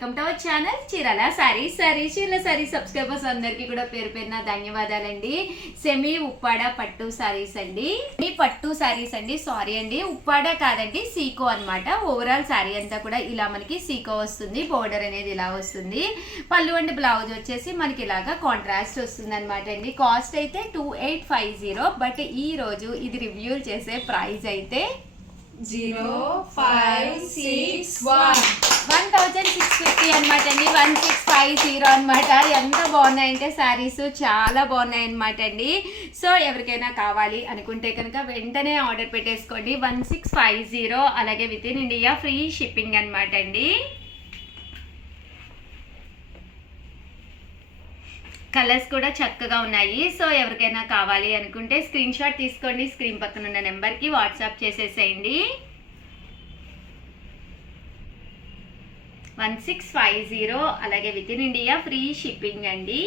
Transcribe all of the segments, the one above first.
Welcome to our channel Chirala Chirala subscribers అందరికీ కూడా పేరు పేరున ధన్యవాదాలండి. సెమీ ఉప్పాడ పట్టు సారీస్ అండి. ఈ పట్టు సారీస్ అండి, సారీ అండి, ఉప్పాడ కాదండి, సీకో అన్నమాట. ఓవరాల్ సారీ అంతా కూడా ఇలా మనకి సీకో వస్తుంది. బోర్డర్ అనేది ఇలా వస్తుంది. పళ్ళు అండ్ బ్లౌజ్ వచ్చేసి మనకి ఇలాగా కాంట్రాస్ట్ వస్తుంది అనమాట అండి. కాస్ట్ అయితే 2850. బట్ ఈ రోజు ఇది రివ్యూ చేసే ప్రైస్ అయితే 1650 అనమాట అండి. 1650 అనమాట. ఎంత బాగున్నాయంటే శారీస్ చాలా బాగున్నాయి అనమాట అండి. సో ఎవరికైనా కావాలి అనుకుంటే కనుక వెంటనే ఆర్డర్ పెట్టేసుకోండి. 1650, అలాగే with in India free shipping అనమాట అండి. కలర్స్ కూడా చక్కగా ఉన్నాయి. సో ఎవరికైనా కావాలి అనుకుంటే స్క్రీన్ షాట్ తీసుకోండి. స్క్రీన్ పక్కన ఉన్న నెంబర్కి వాట్సాప్ చేసేసేయండి. 1650, అలాగే with in India free shipping అండి.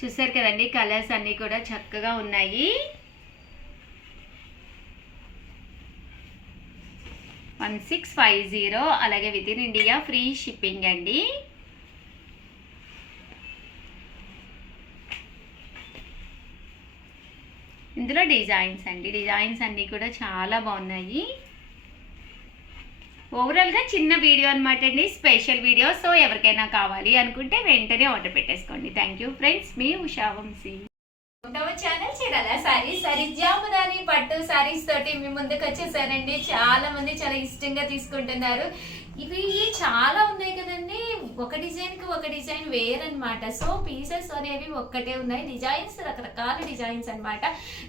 చూసారు కదండి, కలర్స్ అన్నీ కూడా చక్కగా ఉన్నాయి. 1650, అలాగే with in India free shipping అండి. ఇందులో డిజైన్స్ అండి, డిజైన్స్ అన్నీ కూడా చాలా బాగున్నాయి. ఓవరాల్గా చిన్న వీడియో అనమాట అండి, స్పెషల్ వీడియో. సో ఎవరికైనా కావాలి అనుకుంటే వెంటనే ఆర్డర్ పెట్టేసుకోండి. థ్యాంక్ యూ ఫ్రెండ్స్, మీ ఉషా వంశీ. ఛానల్ చీరాల సారీస్ జాముదాని పట్టు సారీస్ తోటి మీ ముందుకు వచ్చేసానండి. చాలా మంది చాలా ఇష్టంగా తీసుకుంటున్నారు. ఇవి చాలా ఉన్నాయి కదండి, ఒక డిజైన్ కి ఒక డిజైన్ వేరనమాట. సో పీసెస్ అనేవి ఒక్కటే ఉన్నాయి, డిజైన్స్ రకరకాల డిజైన్స్ అనమాట.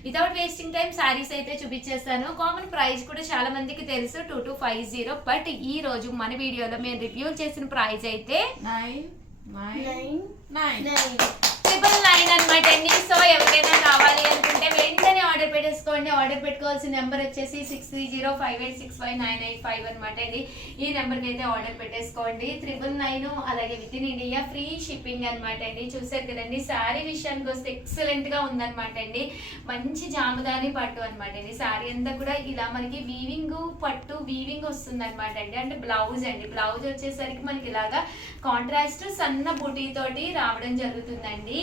వితౌట్ వేస్టింగ్ టైం సారీస్ అయితే చూపించేస్తాను. కామన్ ప్రైస్ కూడా చాలా మందికి తెలుసు, 2250. బట్ ఈ రోజు మన వీడియోలో మేము రివ్యూ చేసిన ప్రైస్ అయితే 999 అనమాట అండి. సో ఎవరికైనా కావాలి అనుకుంటే వెంటనే ఆర్డర్ పెట్టేసుకోండి. ఆర్డర్ పెట్టుకోవాల్సిన నెంబర్ వచ్చేసి 6305865985 అనమాట అండి. ఈ నెంబర్కి అయితే ఆర్డర్ పెట్టేసుకోండి. 999, అలాగే with in India free shipping అనమాట అండి. చూసారు కదండి, శారీ విషయానికి వస్తే ఎక్సలెంట్ గా ఉందన్నమాట అండి. మంచి జాముదాని పట్టు అనమాట అండి. శారీ అంతా కూడా ఇలా మనకి వీవింగ్ పట్టు వీవింగ్ వస్తుంది అనమాట అండి. అంటే బ్లౌజ్ అండి, బ్లౌజ్ వచ్చేసరికి మనకి ఇలాగా కాంట్రాస్ట్ సన్న బుటీ తోటి రావడం జరుగుతుందండి.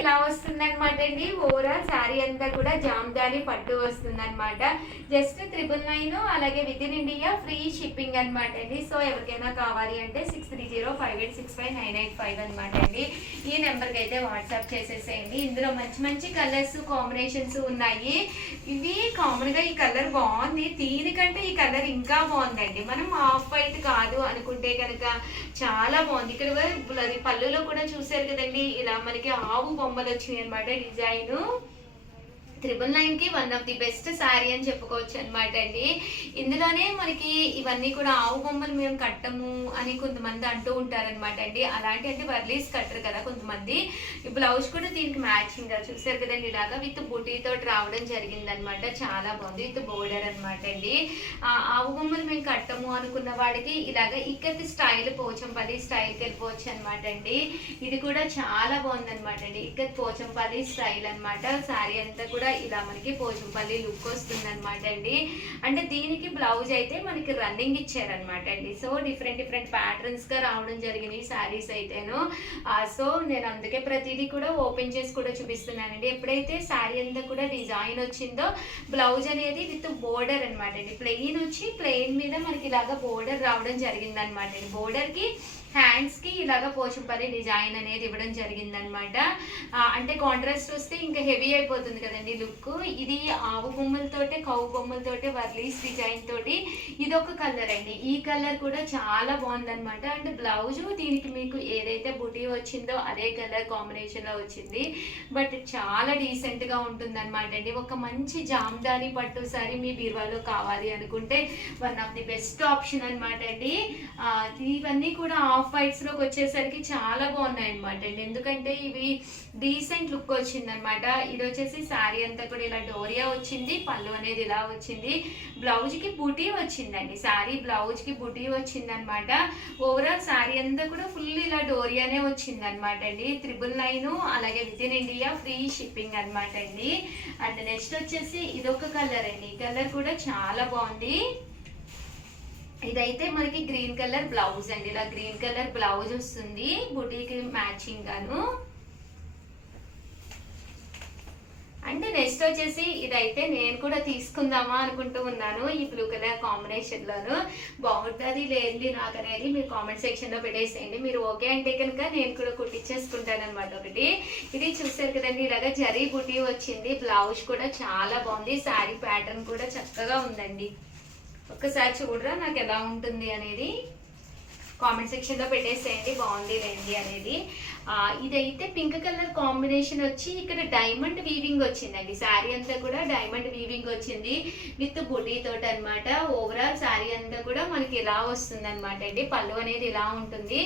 ఇలా వస్తుంది అనమాట అండి. ఓవరాల్ శారీ అంతా కూడా జామ్దాని పట్టు వస్తుంది అనమాట. జస్ట్ 999, అలాగే with in India free shipping అనమాట అండి. సో ఎవరికైనా కావాలి అంటే 6305865985 అనమాట అండి. ఈ నెంబర్కి అయితే వాట్సాప్ చేసేసేయండి. ఇందులో మంచి మంచి కలర్స్ కాంబినేషన్స్ ఉన్నాయి. ఇవి కామన్గా ఈ కలర్ బాగుంది, దీనికంటే ఈ కలర్ ఇంకా బాగుందండి. మనం ఆఫ్ వైట్ కాదు అనుకుంటే కనుక చాలా బాగుంది. ఇక్కడ పళ్ళులో కూడా చూసారు కదండి, ఇలా మనకి ఆవు బొమ్మలు వచ్చినాయి అనమాట. డిజైన్ 999కి one of the best sari అని చెప్పుకోవచ్చు అనమాట అండి. ఇందులోనే మనకి ఇవన్నీ కూడా ఆవు బొమ్మలు మేము కట్టము అని కొంతమంది అంటూ ఉంటారనమాట అండి. అలాంటి అంటే వర్లీస్ కట్టరు కదా కొంతమంది. ఈ బ్లౌజ్ కూడా దీనికి మ్యాచింగ్ గా చూసారు కదండి, ఇలాగా విత్ బుటీతో రావడం జరిగింది అనమాట. చాలా బాగుంది, విత్ బోర్డర్ అనమాట అండి. ఆవు బొమ్మలు మేము కట్టము అనుకున్న వాడికి ఇలాగ ఇక్కడి స్టైల్ పోచంపల్లి స్టైల్కి వెళ్ళిపోవచ్చు అనమాట అండి. ఇది కూడా చాలా బాగుంది అనమాట అండి. ఇక్కడ పోచంపల్లి స్టైల్ అనమాట. శారీ అంతా కూడా ఇలా మనకి పోచంపల్లి లుక్ వస్తుంది అనమాట అండి. అంటే దీనికి బ్లౌజ్ అయితే మనకి రన్నింగ్ ఇచ్చారనమాట అండి. సో డిఫరెంట్ ప్యాటర్న్స్ గా రావడం జరిగినాయి శారీస్ అయితేను. సో నేను అందుకే ప్రతిదీ కూడా ఓపెన్ చేసి కూడా చూపిస్తున్నానండి. ఎప్పుడైతే శారీ అంతా కూడా డిజైన్ వచ్చిందో బ్లౌజ్ అనేది విత్ బోర్డర్ అనమాట అండి. ప్లెయిన్ వచ్చి ప్లెయిన్ మీద మనకి ఇలాగా బోర్డర్ రావడం జరిగింది అనమాట అండి. బోర్డర్ కి హ్యాండ్స్ కి ఇలాగా పోచంపల్లి డిజైన్ అనేది ఇవ్వడం జరిగిందనమాట. అంటే కాంట్రాస్ట్ వస్తే ఇంకా హెవీ అయిపోతుంది కదండి లుక్. ఇది ఆవు బొమ్మలతోటే కౌ బొమ్మలతోటే వర్లీస్ డిజైన్ తోటి ఇదొక కలర్ అండి. ఈ కలర్ కూడా చాలా బాగుందనమాట. అంటే బ్లౌజ్ దీనికి మీకు ఏదైతే బుటీ వచ్చిందో అదే కలర్ కాంబినేషన్ లో వచ్చింది. బట్ చాలా డీసెంట్ గా ఉంటుంది అనమాట అండి. ఒక మంచి జామ్దాని పట్టు సారీ మీ బీరువాలో కావాలి అనుకుంటే one of the best option అనమాట అండి. ఇవన్నీ కూడా ఆఫ్ వైట్స్ లోకి వచ్చేసరికి చాలా బాగున్నాయి అనమాట అండి. ఎందుకంటే ఇవి డీసెంట్ లుక్ వచ్చింది అనమాట. ఇది వచ్చేసి శారీ అంతా కూడా ఇలా డోరియా వచ్చింది, పళ్ళు అనేది ఇలా వచ్చింది, బ్లౌజ్ కి బూటీ వచ్చిందండి. శారీ బ్లౌజ్ కి బూటీ వచ్చింది అనమాట. ఓవరాల్ శారీ అంతా కూడా ఫుల్ ఇలా డోరియానే వచ్చింది అనమాట అండి. 999 అలాగే with in India free shipping అనమాట అండి. అండ్ నెక్స్ట్ వచ్చేసి ఇదొక కలర్ అండి. ఈ కలర్ కూడా చాలా బాగుంది. ఇదైతే మనకి గ్రీన్ కలర్ బ్లౌజ్ అండి. ఇలా గ్రీన్ కలర్ బ్లౌజ్ వస్తుంది బుటీకి మ్యాచింగ్ గాను. అంటే నెక్స్ట్ వచ్చేసి ఇదైతే నేను కూడా తీసుకుందామా అనుకుంటూ ఉన్నాను. ఈ బ్లూ కలర్ కాంబినేషన్ లోను బాగుంటుంది లేదండి నాకు అనేది మీరు కామెంట్ సెక్షన్ లో పెట్టేసేయండి. మీరు ఓకే అంటే కనుక నేను కూడా కుట్టించేసుకుంటాను అనమాట. ఒకటి ఇది చూసారు కదండి, ఇలాగా జరీ బుటీ వచ్చింది, బ్లౌజ్ కూడా చాలా బాగుంది, శారీ ప్యాటర్న్ కూడా చక్కగా ఉందండి. ఒక్కసారి చూడరా నాకు ఎలా ఉంటుంది అనేది కామెంట్ సెక్షన్ లో పెట్టేసేయండి బాగుంది లేండి అనేది. ఇదైతే పింక్ కలర్ కాంబినేషన్ వచ్చి ఇక్కడ డైమండ్ వీవింగ్ వచ్చిందండి. శారీ అంతా కూడా డైమండ్ వీవింగ్ వచ్చింది విత్ బుటీ తోటి అనమాట. ఓవరాల్ శారీ అంతా కూడా మనకి ఇలా వస్తుంది అనమాట అండి. పళ్ళు అనేది ఇలా ఉంటుంది,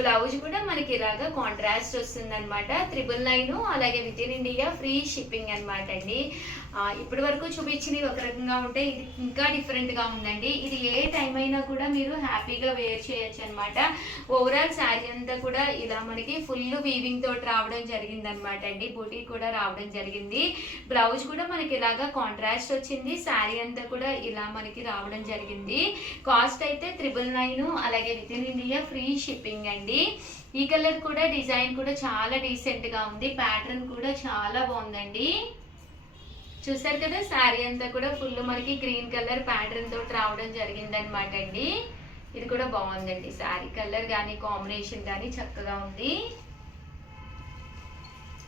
బ్లౌజ్ కూడా మనకి ఇలాగా కాంట్రాస్ట్ వస్తుంది అనమాట. 999 అలాగే with in India free shipping అనమాట అండి. ఇప్పటి వరకు చూపించినవి ఒక రకంగా ఉంటే ఇది ఇంకా డిఫరెంట్ గా ఉందండి. ఇది ఏ టైం అయినా కూడా మీరు హ్యాపీగా వేర్ చేయొచ్చు అనమాట. ఓవరాల్ శారీ అంతా కూడా ఇలా మనకి ఫుల్ వీవింగ్ తోటి రావడం జరిగింది అనమాట అండి. బూటీ కూడా రావడం జరిగింది, బ్లౌజ్ కూడా మనకి ఇలాగా కాంట్రాస్ట్ వచ్చింది, శారీ అంతా కూడా ఇలా మనకి రావడం జరిగింది. కాస్ట్ అయితే 999 అలాగే with in India free shipping అండి. ఈ కలర్ కూడా డిజైన్ కూడా చాలా డీసెంట్ గా ఉంది, ప్యాటర్న్ కూడా చాలా బాగుందండి. చూసారు కదా, శారీ అంతా కూడా ఫుల్ మనకి గ్రీన్ కలర్ ప్యాటర్న్ తోటి రావడం జరిగింది అనమాట అండి. ఇది కూడా బాగుందండి, శారీ కలర్ కానీ కాంబినేషన్ కానీ చక్కగా ఉంది.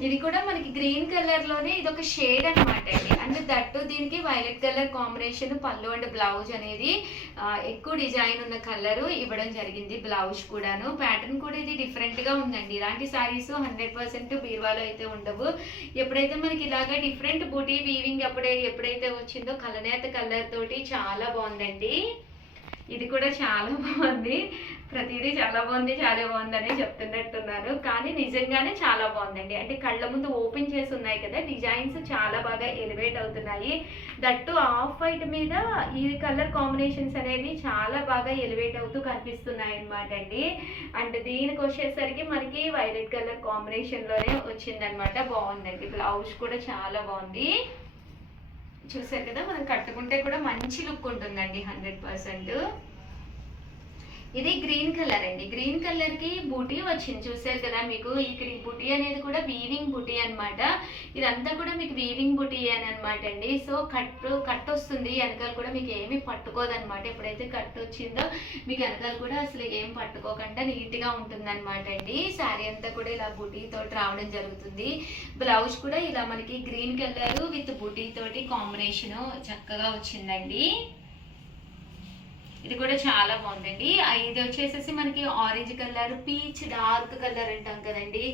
ఇది కూడా మనకి గ్రీన్ కలర్ లోనే ఇది ఒక షేడ్ అనమాట అండి. అంటే దట్టు దీనికి వైలెట్ కలర్ కాంబినేషన్ పళ్ళు అండ్ బ్లౌజ్ అనేది ఎక్కువ డిజైన్ ఉన్న కలర్ ఇవ్వడం జరిగింది. బ్లౌజ్ కూడాను ప్యాటర్న్ కూడా ఇది డిఫరెంట్ గా ఉందండి. ఇలాంటి శారీస్ 100% బీరువాలో అయితే ఉండవు. ఎప్పుడైతే మనకి ఇలాగా డిఫరెంట్ బూటీ వీవింగ్ ఎప్పుడైతే వచ్చిందో కలనేత కలర్ తోటి చాలా బాగుందండి. ఇది కూడా చాలా బాగుంది, ప్రతిదీ చాలా బాగుందని చెప్తున్నట్టున్నారు, కానీ నిజంగానే చాలా బాగుందండి. అంటే కళ్ళ ముందు ఓపెన్ చేసి ఉన్నాయి కదా, డిజైన్స్ చాలా బాగా ఎలివేట్ అవుతున్నాయి. దట్టు ఆఫ్ వైట్ మీద ఈ కలర్ కాంబినేషన్స్ అనేవి చాలా బాగా ఎలివేట్ అవుతూ కనిపిస్తున్నాయి అనమాట అండి. అండ్ దీనికి వచ్చేసరికి మనకి వైలెట్ కలర్ కాంబినేషన్ లోనే వచ్చిందనమాట. బాగుందండి, బ్లౌజ్ కూడా చాలా బాగుంది. చూసారు కదా, మనం కట్టుకుంటే కూడా మంచి లుక్ ఉంటుందండి 100%. ఇది గ్రీన్ కలర్ అండి. గ్రీన్ కలర్ కి బూటీ వచ్చింది చూసారు కదా మీకు. ఇక్కడ ఈ బూటీ అనేది కూడా వీవింగ్ బూటీ అనమాట. ఇదంతా కూడా మీకు వీవింగ్ బూటీ అని అనమాట అండి. సో కట్ వస్తుంది, వెనకాల కూడా మీకు ఏమి పట్టుకోదు అనమాట. ఎప్పుడైతే కట్ వచ్చిందో మీకు వెనకాల కూడా అసలు ఏం పట్టుకోకుండా నీట్ గా ఉంటుంది అనమాట అండి. శారీ అంతా కూడా ఇలా బూటీ తోటి రావడం జరుగుతుంది. బ్లౌజ్ కూడా ఇలా మనకి గ్రీన్ కలర్ విత్ బూటీ తోటి కాంబినేషన్ చక్కగా వచ్చిందండి. ఇది కూడా చాలా బాగుందండి. ఇది వచ్చేసేసి మనకి orange colour, peach dark colour అంటాం కదండి,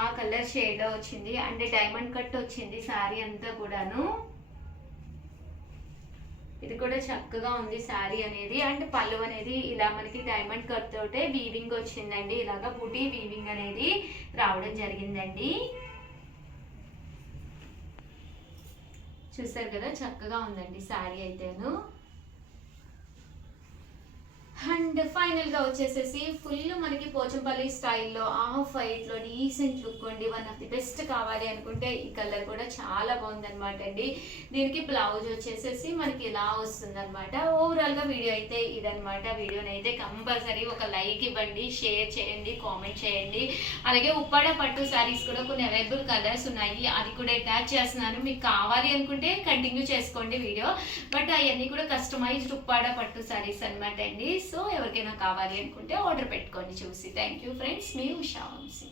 ఆ కలర్ షేడ్ వచ్చింది. అండ్ డైమండ్ కట్ వచ్చింది శారీ అంతా కూడాను. ఇది కూడా చక్కగా ఉంది శారీ అనేది. అండ్ పళ్ళు అనేది ఇలా మనకి డైమండ్ కట్ తోటే వీవింగ్ వచ్చిందండి. ఇలాగా బూటీ వీవింగ్ అనేది రావడం జరిగిందండి. చూసారు కదా, చక్కగా ఉందండి శారీ అయితేను. అండ్ ఫైనల్ గా వచ్చేసేసి ఫుల్ మనకి పోచంపల్లి స్టైల్లో ఆఫ్ వైట్ లో డీసెంట్ లుక్ అండి. వన్ ఆఫ్ ది బెస్ట్ కావాలి అనుకుంటే ఈ కలర్ కూడా చాలా బాగుంది అనమాట అండి. దీనికి బ్లౌజ్ వచ్చేసేసి మనకి ఇలా వస్తుంది అనమాట. ఓవరాల్ గా వీడియో అయితే ఇదనమాట. వీడియోని అయితే కంపల్సరీ ఒక లైక్ ఇవ్వండి, షేర్ చేయండి, కామెంట్ చేయండి. అలాగే ఉప్పాడ పట్టు శారీస్ కూడా కొన్ని అవైలబుల్ కలర్స్ ఉన్నాయి, అది కూడా అటాచ్ చేస్తున్నాను. మీకు కావాలి అనుకుంటే కంటిన్యూ చేసుకోండి వీడియో. బట్ అవన్నీ కూడా కస్టమైజ్డ్ ఉప్పాడ పట్టు శారీస్ అనమాట అండి. సో ఎవరికైనా కావాలి అనుకుంటే ఆర్డర్ పెట్టుకోండి చూసి. థ్యాంక్ యూ ఫ్రెండ్స్, మీ ఉషా వంశీ.